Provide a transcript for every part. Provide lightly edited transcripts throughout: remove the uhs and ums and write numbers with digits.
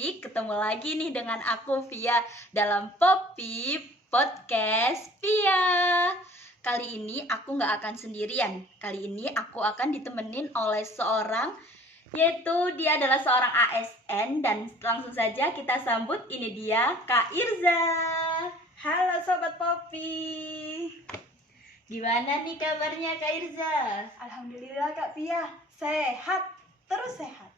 Poppy, ketemu lagi nih dengan aku Via dalam Poppy Podcast Via. Kali ini aku nggak akan sendirian. Kali ini aku akan ditemenin oleh seorang, yaitu dia adalah seorang ASN. Dan langsung saja kita sambut, ini dia Kak Irza. Halo Sobat Poppy. Gimana nih kabarnya Kak Irza? Alhamdulillah Kak Pia, sehat, terus sehat.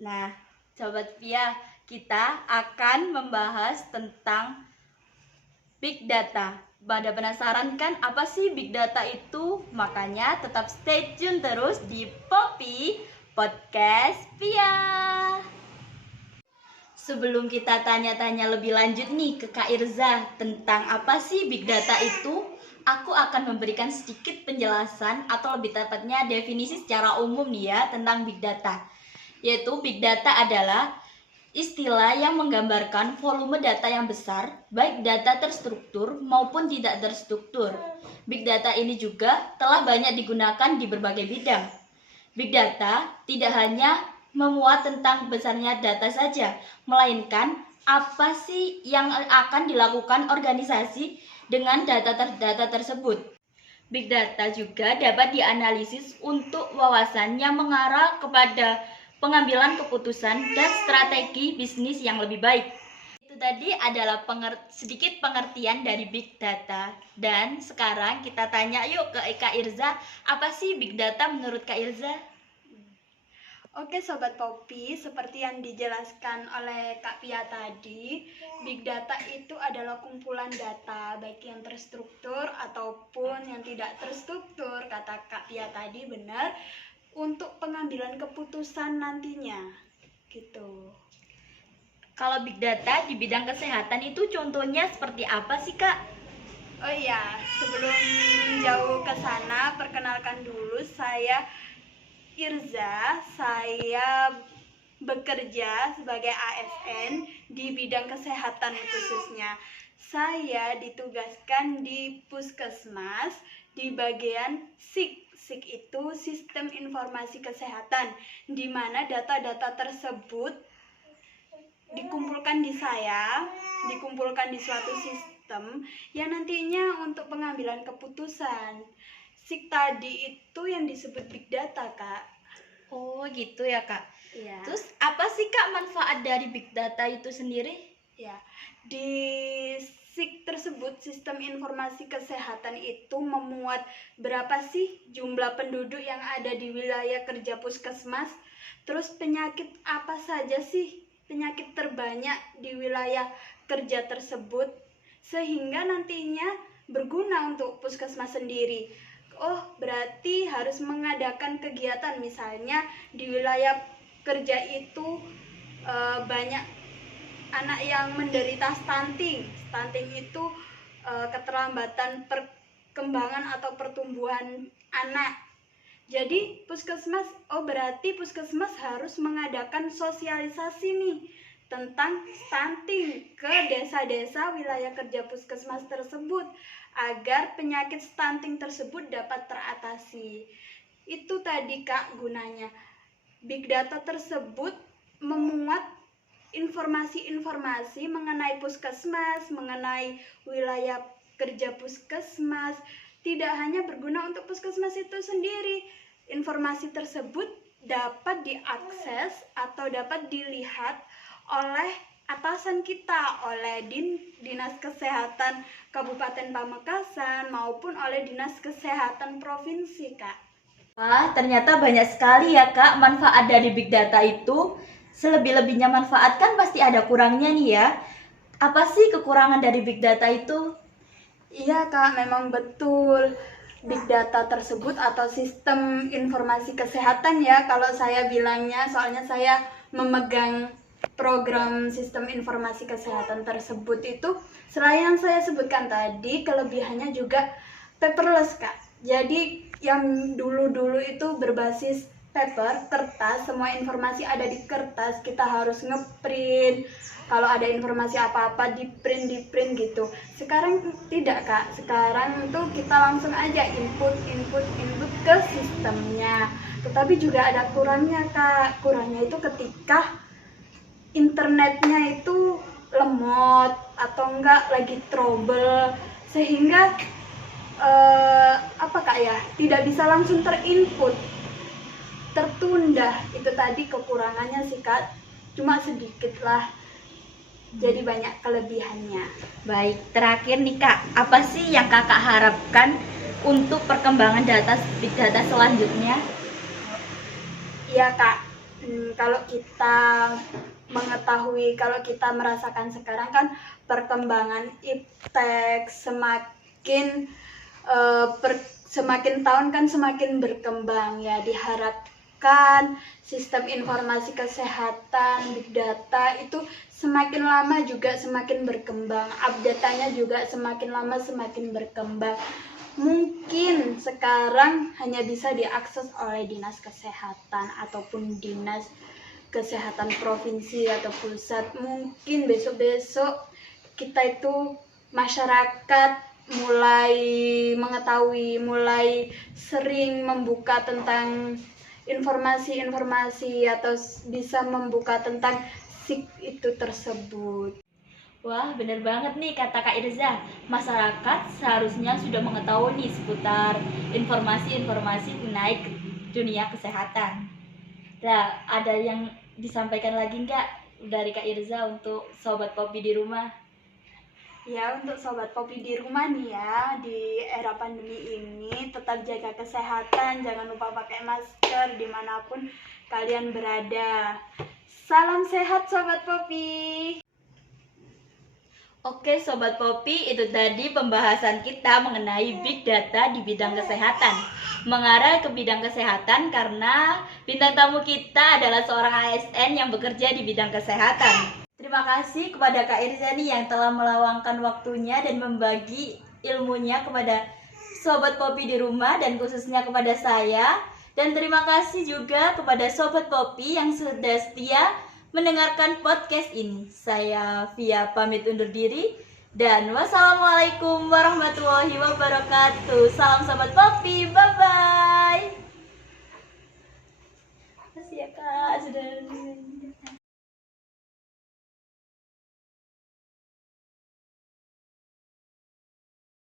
Nah, Sobat Via, kita akan membahas tentang Big Data. Pada penasaran kan apa sih Big Data itu? Makanya tetap stay tune terus di Poppy Podcast Via. Sebelum kita tanya-tanya lebih lanjut nih ke Kak Irza tentang apa sih Big Data itu, aku akan memberikan sedikit penjelasan atau lebih tepatnya definisi secara umum nih ya tentang Big Data. Yaitu Big Data adalah istilah yang menggambarkan volume data yang besar, baik data terstruktur maupun tidak terstruktur. Big Data ini juga telah banyak digunakan di berbagai bidang. Big Data tidak hanya memuat tentang besarnya data saja, melainkan apa sih yang akan dilakukan organisasi dengan data tersebut. Big Data juga dapat dianalisis untuk wawasan yang mengarah kepada pengambilan keputusan dan strategi bisnis yang lebih baik. Itu tadi adalah sedikit pengertian dari Big Data. Dan sekarang kita tanya yuk ke Kak Irza, apa sih Big Data menurut Kak Irza? Oke Sobat Poppy, seperti yang dijelaskan oleh Kak Pia tadi, Big Data itu adalah kumpulan data baik yang terstruktur ataupun yang tidak terstruktur. Kata Kak Pia tadi benar, untuk pengambilan keputusan nantinya gitu. Kalau Big Data di bidang kesehatan itu contohnya seperti apa sih Kak? Oh iya, sebelum jauh ke sana, perkenalkan dulu saya Irza. Saya bekerja sebagai ASN di bidang kesehatan khususnya. Saya ditugaskan di Puskesmas di bagian SIK. SIK itu Sistem Informasi Kesehatan, di mana data-data tersebut dikumpulkan di suatu sistem yang nantinya untuk pengambilan keputusan. SIK tadi itu yang disebut Big Data, Kak. Oh gitu ya Kak. Iya. Terus apa sih Kak manfaat dari Big Data itu sendiri? Ya, di SIK tersebut, Sistem Informasi Kesehatan itu memuat berapa sih jumlah penduduk yang ada di wilayah kerja puskesmas, terus penyakit apa saja sih penyakit terbanyak di wilayah kerja tersebut, sehingga nantinya berguna untuk puskesmas sendiri. Oh, berarti harus mengadakan kegiatan, misalnya di wilayah kerja itu banyak anak yang menderita stunting. Stunting itu keterlambatan perkembangan atau pertumbuhan anak. Jadi berarti puskesmas harus mengadakan sosialisasi nih tentang stunting ke desa-desa wilayah kerja puskesmas tersebut agar penyakit stunting tersebut dapat teratasi. Itu tadi Kak gunanya. Big Data tersebut memuat informasi-informasi mengenai puskesmas, mengenai wilayah kerja puskesmas. Tidak hanya berguna untuk puskesmas itu sendiri, informasi tersebut dapat diakses atau dapat dilihat oleh atasan kita, oleh Dinas Kesehatan Kabupaten Pamekasan maupun oleh Dinas Kesehatan Provinsi, Kak. Wah, ternyata banyak sekali ya Kak manfaat dari Big Data itu. Selebih-lebihnya manfaat kan pasti ada kurangnya nih ya. Apa sih kekurangan dari Big Data itu? Iya Kak, memang betul. Big Data tersebut atau sistem informasi kesehatan ya kalau saya bilangnya, soalnya saya memegang program sistem informasi kesehatan tersebut itu. Selain yang saya sebutkan tadi, kelebihannya juga paperless Kak. Jadi yang dulu-dulu itu berbasis paper, kertas, semua informasi ada di kertas, kita harus ngeprint. Kalau ada informasi apa-apa di print gitu. Sekarang tidak Kak, sekarang tuh kita langsung aja input ke sistemnya. Tetapi juga ada kurangnya Kak. Kurangnya itu ketika internetnya itu lemot atau enggak lagi trouble, sehingga apa Kak ya, tidak bisa langsung terinput, tertunda. Itu tadi kekurangannya sih Kak, cuma sedikit lah, jadi banyak kelebihannya. Baik, terakhir nih Kak, apa sih yang Kakak harapkan untuk perkembangan big data selanjutnya? Iya Kak, kalau kita mengetahui, kalau kita merasakan sekarang kan perkembangan iptek semakin semakin tahun kan semakin berkembang ya. Diharapkan sistem informasi kesehatan, big data itu semakin lama juga semakin berkembang, update-nya juga semakin lama semakin berkembang. Mungkin sekarang hanya bisa diakses oleh dinas kesehatan ataupun dinas kesehatan provinsi atau pusat. Mungkin besok-besok kita itu masyarakat mulai mengetahui, mulai sering membuka tentang informasi-informasi atau bisa membuka tentang SIK itu tersebut. Wah, bener banget nih kata Kak Irza. Masyarakat seharusnya sudah mengetahui nih seputar informasi-informasi mengenai dunia kesehatan. Nah, ada yang disampaikan lagi nggak dari Kak Irza untuk Sobat Popi di rumah? Ya, untuk Sobat Popi di rumah nih ya, di era pandemi ini tetap jaga kesehatan, jangan lupa pakai masker dimanapun kalian berada. Salam sehat Sobat Popi. Oke Sobat Popi, itu tadi pembahasan kita mengenai Big Data di bidang kesehatan. Mengarah ke bidang kesehatan karena bintang tamu kita adalah seorang ASN yang bekerja di bidang kesehatan. Terima kasih kepada Kak Irza nih yang telah meluangkan waktunya dan membagi ilmunya kepada Sobat Popi di rumah dan khususnya kepada saya. Dan terima kasih juga kepada Sobat Popi yang sudah setia mendengarkan podcast ini. Saya Via pamit undur diri dan wassalamualaikum warahmatullahi wabarakatuh. Salam Sobat Popi, bye bye.